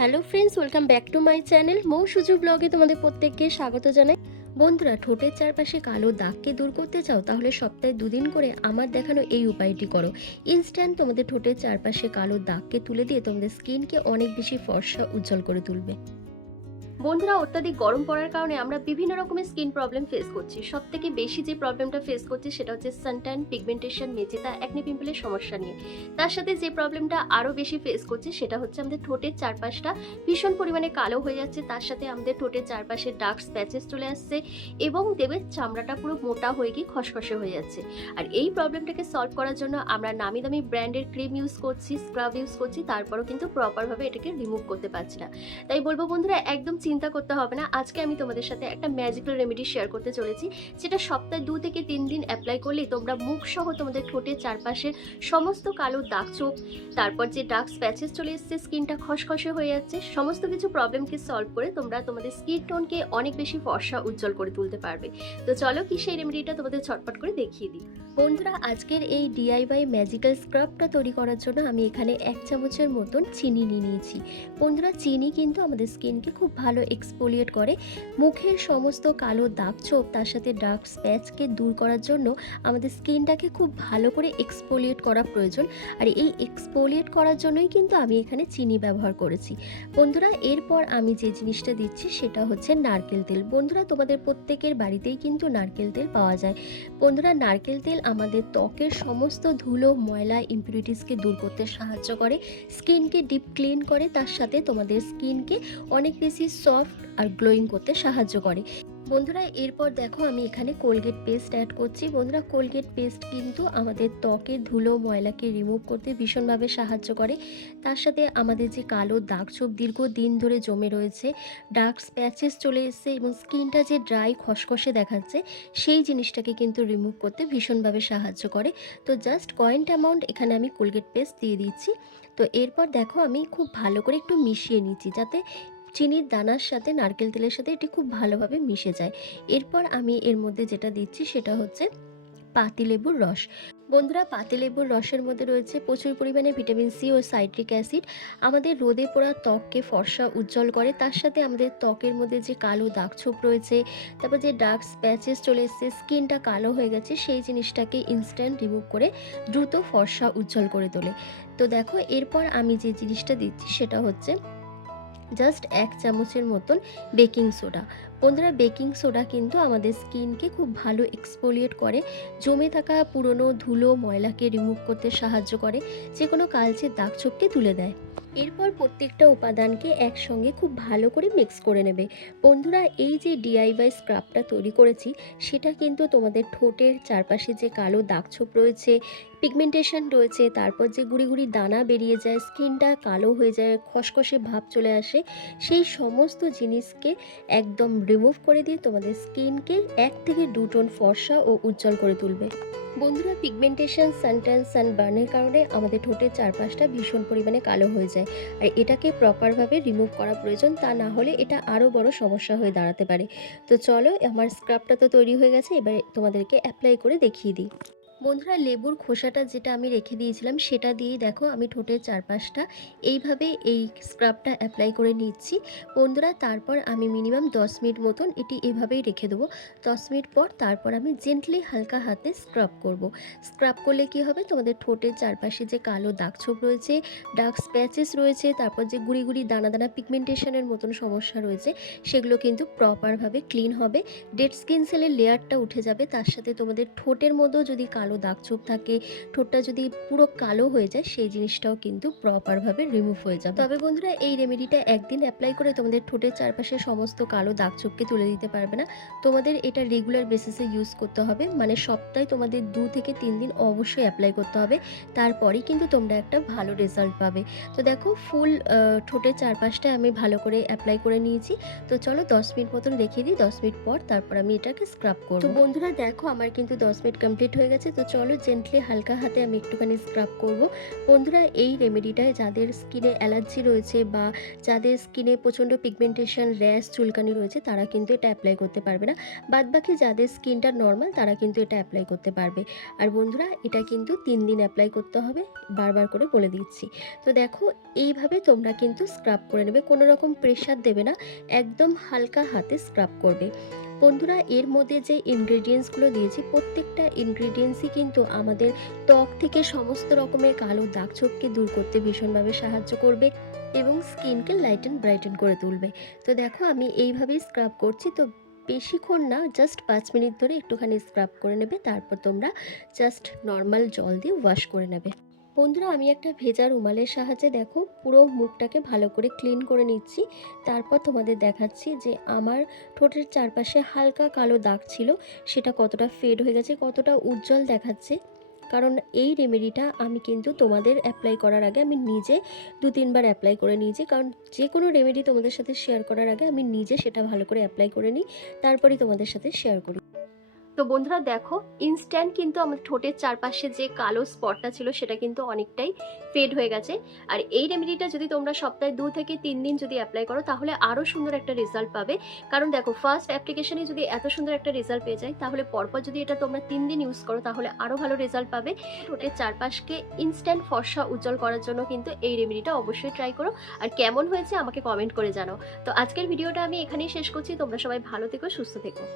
Hello friends welcome back to my channel Mou Suju ব্লগে তোমাদের প্রত্যেককে স্বাগত জানাই। বন্ধুরা, ঠোঁটের চারপাশে কালো দাগকে দূর করতে চাও, তাহলে সপ্তাহে দুদিন করে আমার দেখানো এই উপায়টি করো। ইনস্ট্যান্ট তোমাদের ঠোঁটের চারপাশে কালো দাগকে তুলে দিয়ে তোমাদের স্কিনকে অনেক বেশি ফর্সা, উজ্জ্বল করে তুলবে। বন্ধুরা অত্যাধিক গরম পড়ার কারণে আমরা বিভিন্ন রকমের স্কিন প্রবলেম ফেস করছি। সব থেকে বেশি যে প্রবলেমটা ফেস করছি সেটা হচ্ছে সানট্যান পিগমেন্টেশন মেচেতা অ্যাকনে পিম্পলের সমস্যা নিয়ে। তার সাথে যে প্রবলেমটা আরও বেশি ফেস করছি সেটা হচ্ছে আমাদের ঠোঁটের চারপাশটা ভীষণ পরিমাণে কালো হয়ে যাচ্ছে। তার সাথে আমাদের ঠোঁটের চারপাশে ডার্ক স্প্যাচেস চলে আসছে এবং দেবে চামড়াটা পুরো মোটা হয়ে গিয়ে খসখসে হয়ে যাচ্ছে। আর এই প্রবলেমটাকে সলভ করার জন্য আমরা নামি দামি ব্র্যান্ডের ক্রিম ইউজ করছি স্ক্রাব ইউজ করছি, তারপরও কিন্তু প্রপারভাবে এটাকে রিমুভ করতে পারছি না। তাই বলব বন্ধুরা, একদম চিন্তা করতে হবে না। আজকে আমি তোমাদের সাথে একটা ম্যাজিক্যাল রেমেডি শেয়ার করতে চলেছি, যেটা সপ্তাহে দু থেকে তিন দিন অ্যাপ্লাই করলেই তোমরা মুখ সহ তোমাদের ঠোঁটের চারপাশের সমস্ত কালো দাগ চোখ, তারপর যে ডার্ক স্প্যাচেস চলে এসছে স্কিনটা খসখসে হয়ে যাচ্ছে, সমস্ত কিছু প্রবলেমকে সলভ করে তোমরা তোমাদের স্কিন টোনকে অনেক বেশি ফর্সা উজ্জ্বল করে তুলতে পারবে। তো চলো কি সেই রেমেডিটা তোমাদের ছটপট করে দেখিয়ে দিই। বন্ধুরা, আজকের এই ডিআইওয়াই ম্যাজিক্যাল স্ক্রাবটা তৈরি করার জন্য আমি এখানে এক চামচের মতন চিনি নিয়ে নিয়েছি। বন্ধুরা, চিনি কিন্তু আমাদের স্কিনকে খুব ভালো এক্সপোলিয়েট করে। মুখের সমস্ত কালো দাগ ছোপ, তার সাথে ডার্ক স্প্যাচকে দূর করার জন্য আমাদের স্কিনটাকে খুব ভালো করে এক্সপোলিয়েট করা প্রয়োজন। আর এই এক্সপোলিয়েট করার জন্যই কিন্তু আমি এখানে চিনি ব্যবহার করেছি। বন্ধুরা, এরপর আমি যে জিনিসটা দিচ্ছি সেটা হচ্ছে নারকেল তেল। বন্ধুরা, তোমাদের প্রত্যেকের বাড়িতেই কিন্তু নারকেল তেল পাওয়া যায়। বন্ধুরা, নারকেল তেল আমাদের ত্বকের সমস্ত ধুলো, ময়লা ইম্পিউরিটিসকে দূর করতে সাহায্য করে। স্কিনকে ডিপ ক্লিন করে, তার সাথে তোমাদের স্কিনকে অনেক বেশি সফট আর গ্লোয়িং করতে সাহায্য করে। বন্ধুরা, এরপর দেখো আমি এখানে কোলগেট পেস্ট অ্যাড করছি। বন্ধুরা, কোলগেট পেস্ট কিন্তু আমাদের ত্বকের ধুলো, ময়লাকে রিমুভ করতে ভীষণভাবে সাহায্য করে। তার সাথে আমাদের যে কালো দাগ ছোপ দীর্ঘদিন ধরে জমে রয়েছে ডার্ক স্প্যাচেস চলে এসছে এবং স্কিনটা যে ড্রাই খসখসে দেখাচ্ছে, সেই জিনিসটাকে কিন্তু রিমুভ করতে ভীষণভাবে সাহায্য করে। তো জাস্ট কয়েন্ট অ্যামাউন্ট এখানে আমি কোলগেট পেস্ট দিয়ে দিচ্ছি। তো এরপর দেখো আমি খুব ভালো করে একটু মিশিয়ে নিচ্ছি, যাতে চিনির দানার সাথে নারকেল তেলের সাথে এটি খুব ভালোভাবে মিশে যায়। এরপর আমি এর মধ্যে যেটা দিচ্ছি সেটা হচ্ছে পাতিলেবুর রস। বন্ধুরা, পাতিলেবুর রসের মধ্যে রয়েছে প্রচুর পরিমাণে ভিটামিন সি ও সাইট্রিক অ্যাসিড। আমাদের রোদে পোড়া ত্বককে ফর্সা উজ্জ্বল করে। তার সাথে আমাদের ত্বকের মধ্যে যে কালো দাগ ছোপ রয়েছে, তারপর যে ডার্ক স্প্যাচেস চলে এসছে, স্কিনটা কালো হয়ে গেছে, সেই জিনিসটাকে ইনস্ট্যান্ট রিমুভ করে দ্রুত ফর্সা উজ্জ্বল করে তোলে। তো দেখো, এরপর আমি যে জিনিসটা দিচ্ছি সেটা হচ্ছে জাস্ট এক চামচের মতন বেকিং সোডা। বন্ধুরা, বেকিং সোডা কিন্তু আমাদের স্কিনকে খুব ভালো এক্সপোলিয়েট করে, জমে থাকা পুরনো ধুলো ময়লাকে রিমুভ করতে সাহায্য করে যে কোনো কালচের দাগ ছোপকে তুলে দেয়। এরপর প্রত্যেকটা উপাদানকে একসঙ্গে খুব ভালো করে মিক্স করে নেবে। বন্ধুরা, এই যে ডিআইওয়াই স্ক্রাবটা তৈরি করেছি, সেটা কিন্তু তোমাদের ঠোঁটের চারপাশে যে কালো দাগ ছোপ রয়েছে পিগমেন্টেশন রয়েছে, তারপর যে গুড়ি গুড়ি দানা বেরিয়ে যায় স্কিনটা কালো হয়ে যায়, খসখসে ভাব চলে আসে, সেই সমস্ত জিনিসকে একদম রিমুভ করে দিয়ে তোমাদের স্কিনকে এক থেকে দু টোন ফর্সা ও উজ্জ্বল করে তুলবে। বন্ধুরা পিগমেন্টেশন সানট্যান সানবার্নের কারণে আমাদের ঠোঁটের চারপাশটা ভীষণ পরিমাণে কালো হয়ে যায়। আর এটাকে প্রপারভাবে রিমুভ করা প্রয়োজন, তা না হলে এটা আরও বড় সমস্যা হয়ে দাঁড়াতে পারে। তো চলো, আমার স্ক্রাবটা তো তৈরি হয়ে গেছে, এবার তোমাদেরকে অ্যাপ্লাই করে দেখিয়ে দিই। বন্ধুরা, লেবুর খোসাটা যেটা আমি রেখে দিয়েছিলাম, সেটা দিয়েই দেখো আমি ঠোঁটের চারপাশটা এইভাবে এই স্ক্রাবটা অ্যাপ্লাই করে নিচ্ছি। বন্ধুরা, তারপর আমি মিনিমাম দশ মিনিট মতন এটি এভাবেই রেখে দেবো। দশ মিনিট পর তারপর আমি জেন্টলি হালকা হাতে স্ক্রাব করব। স্ক্রাব করলে কি হবে? তোমাদের ঠোঁটের চারপাশে যে কালো দাগ ছোপ রয়েছে ডার্ক স্প্যাচেস রয়েছে, তারপর যে গুড়ি গুড়ি দানা দানা পিগমেন্টেশনের মতন সমস্যা রয়েছে, সেগুলো কিন্তু প্রপারভাবে ক্লিন হবে। ডেড স্কিন সেলের লেয়ারটা উঠে যাবে, তার সাথে তোমাদের ঠোঁটের মধ্যেও যদি কালো দাগ ছোপ থাকে, ঠোঁটটা যদি পুরো কালো হয়ে যায়, সেই জিনিসটাও কিন্তু প্রপারভাবে রিমুভ হয়ে যাবে। তবে বন্ধুরা, এই রেমেডিটা একদিন অ্যাপ্লাই করে তোমাদের ঠোঁটের চারপাশে সমস্ত কালো দাগ ছোপকে তুলে দিতে পারবে না। তোমাদের এটা রেগুলার বেসিসে ইউজ করতে হবে। মানে সপ্তাহে তোমাদের দু থেকে তিন দিন অবশ্যই অ্যাপ্লাই করতে হবে। তারপরেই কিন্তু তোমরা একটা ভালো রেজাল্ট পাবে। তো দেখো ফুল ঠোঁটের চারপাশটা আমি ভালো করে অ্যাপ্লাই করে নিয়েছি। তো চলো দশ মিনিট মতন রেখে দিই। দশ মিনিট পর তারপর আমি এটাকে স্ক্রাব করব। তো বন্ধুরা, দেখো আমার কিন্তু দশ মিনিট কমপ্লিট হয়ে গেছে। তো চলো জেন্টলি হালকা হাতে আমি একটুখানি স্ক্রাব করব। বন্ধুরা, এই রেমেডিটায় যাদের স্কিনে অ্যালার্জি রয়েছে বা যাদের স্কিনে প্রচণ্ড পিগমেন্টেশন র্যাশ চুলকানি রয়েছে, তারা কিন্তু এটা অ্যাপ্লাই করতে পারবে না। বাদবাকি যাদের স্কিনটা নর্মাল তারা কিন্তু এটা অ্যাপ্লাই করতে পারবে। আর বন্ধুরা, এটা কিন্তু তিন দিন অ্যাপ্লাই করতে হবে, বারবার করে বলে দিচ্ছি। তো দেখো, এইভাবে তোমরা কিন্তু স্ক্রাব করে নেবে, কোনো রকম প্রেশার দেবে না, একদম হালকা হাতে স্ক্রাব করবে। বন্ধুরা, এর মধ্যে যে ইনগ্রেডিয়েন্টসগুলো দিয়েছি, প্রত্যেকটা ইনগ্রেডিয়েন্টসই কিন্তু আমাদের ত্বক থেকে সমস্ত রকমের কালো দাগ ছোপকে দূর করতে ভীষণভাবে সাহায্য করবে এবং স্কিনকে লাইট অ্যান্ড ব্রাইটেন করে তুলবে। তো দেখো, আমি এইভাবেই স্ক্রাব করছি। তো বেশিক্ষণ না জাস্ট পাঁচ মিনিট ধরে একটুখানি স্ক্রাব করে নেবে, তারপর তোমরা জাস্ট নর্মাল জল দিয়ে ওয়াশ করে নেবে। বন্ধুরা, আমি একটা ভেজা রুমালের সাহায্যে দেখো, পুরো মুখটাকে ভালো করে ক্লিন করে নিচ্ছি। তারপর তোমাদের দেখাচ্ছি যে আমার ঠোঁটের চারপাশে হালকা কালো দাগ ছিল, সেটা কতটা ফেড হয়ে গেছে, কতটা উজ্জ্বল দেখাচ্ছে। কারণ এই রেমেডিটা আমি কিন্তু তোমাদের অ্যাপ্লাই করার আগে আমি নিজে দু তিনবার অ্যাপ্লাই করে নিয়েছি। কারণ যে কোনো রেমেডি তোমাদের সাথে শেয়ার করার আগে আমি নিজে সেটা ভালো করে অ্যাপ্লাই করে নিই, তারপরেই তোমাদের সাথে শেয়ার করি। তো বন্ধুরা দেখো ইনস্ট্যান্ট কিন্তু আমার ঠোঁটের চারপাশে যে কালো স্পটটা ছিল সেটা কিন্তু অনেকটাই ফেড হয়ে গেছে। আর এই রেমেডিটা যদি তোমরা সপ্তাহে দু থেকে তিন দিন যদি অ্যাপ্লাই করো, তাহলে আরও সুন্দর একটা রেজাল্ট পাবে। কারণ দেখো ফার্স্ট অ্যাপ্লিকেশনে যদি এত সুন্দর একটা রেজাল্ট পেয়ে যায়, তাহলে পরপর যদি এটা তোমরা তিন দিন ইউজ করো, তাহলে আরও ভালো রেজাল্ট পাবে। ঠোঁটের চারপাশকে ইনস্ট্যান্ট ফর্সা উজ্জ্বল করার জন্য কিন্তু এই রেমেডিটা অবশ্যই ট্রাই করো। আর কেমন হয়েছে আমাকে কমেন্ট করে জানাও। তো আজকের ভিডিওটা আমি এখানেই শেষ করছি। তোমরা সবাই ভালো থেকো, সুস্থ থেকো।